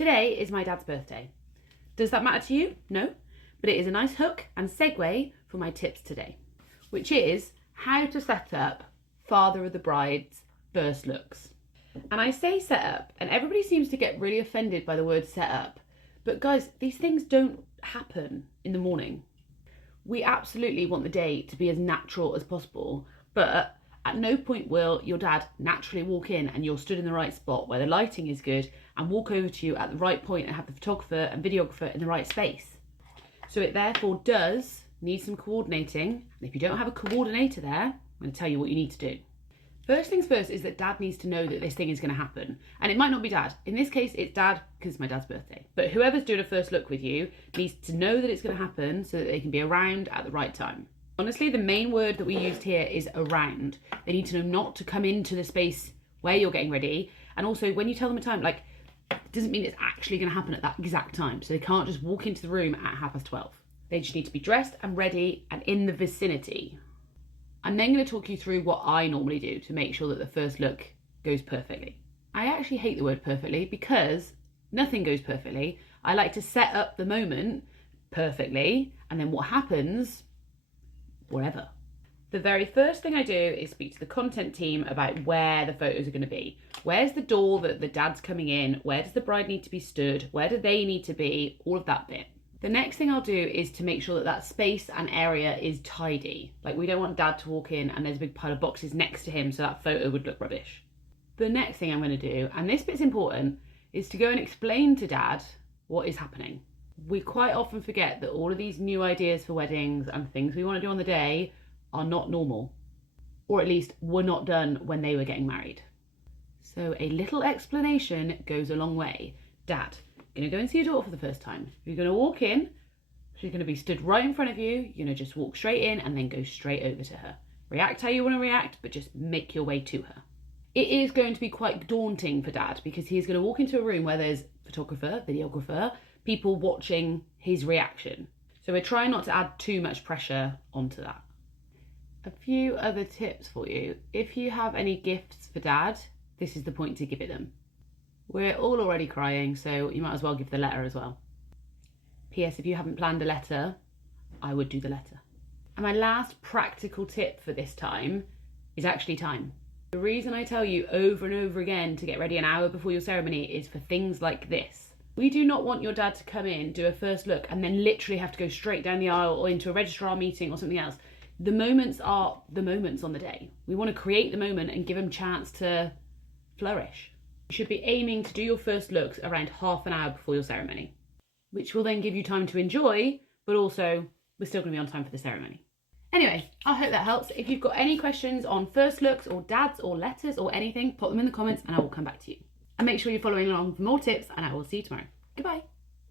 Today is my dad's birthday. Does that matter to you? No, but it is a nice hook and segue for my tips today, which is how to set up father of the bride's first looks. And I say set up, and everybody seems to get really offended by the word set up. But guys, these things don't happen in the morning. We absolutely want the day to be as natural as possible, but at no point will your dad naturally walk in and you're stood in the right spot where the lighting is good and walk over to you at the right point and have the photographer and videographer in the right space. So it therefore does need some coordinating. And if you don't have a coordinator there, I'm going to tell you what you need to do. First things first is that dad needs to know that this thing is going to happen. And it might not be dad. In this case, it's dad because it's my dad's birthday. But whoever's doing a first look with you needs to know that it's going to happen so that they can be around at the right time. Honestly, the main word that we used here is around. They need to know not to come into the space where you're getting ready. And also, when you tell them a time, like, it doesn't mean it's actually going to happen at that exact time. So they can't just walk into the room at 12:30. They just need to be dressed and ready and in the vicinity. I'm then going to talk you through what I normally do to make sure that the first look goes perfectly. I actually hate the word perfectly because nothing goes perfectly. I like to set up the moment perfectly, and then what happens, whatever. The very first thing I do is speak to the content team about where the photos are going to be. Where's the door that the dad's coming in? Where does the bride need to be stood? Where do they need to be? All of that bit. The next thing I'll do is to make sure that that space and area is tidy. Like, we don't want dad to walk in and there's a big pile of boxes next to him so that photo would look rubbish. The next thing I'm going to do, and this bit's important, is to go and explain to dad what is happening. We quite often forget that all of these new ideas for weddings and things we want to do on the day are not normal, or at least were not done when they were getting married. So a little explanation goes a long way. Dad, you're going to go and see your daughter for the first time. You're going to walk in, she's going to be stood right in front of you, you're going to just walk straight in and then go straight over to her. React how you want to react, but just make your way to her. It is going to be quite daunting for dad because he's going to walk into a room where there's photographer, videographer, people watching his reaction. So we're trying not to add too much pressure onto that. A few other tips for you. If you have any gifts for dad, this is the point to give it them. We're all already crying, so you might as well give the letter as well. P.S. if you haven't planned a letter, I would do the letter. And my last practical tip for this time is actually time. The reason I tell you over and over again to get ready an hour before your ceremony is for things like this. We do not want your dad to come in, do a first look, and then literally have to go straight down the aisle or into a registrar meeting or something else. The moments are the moments on the day. We want to create the moment and give them a chance to flourish. You should be aiming to do your first looks around half an hour before your ceremony, which will then give you time to enjoy, but also we're still going to be on time for the ceremony. Anyway, I hope that helps. If you've got any questions on first looks or dads or letters or anything, pop them in the comments and I will come back to you. And make sure you're following along for more tips and I will see you tomorrow. Goodbye.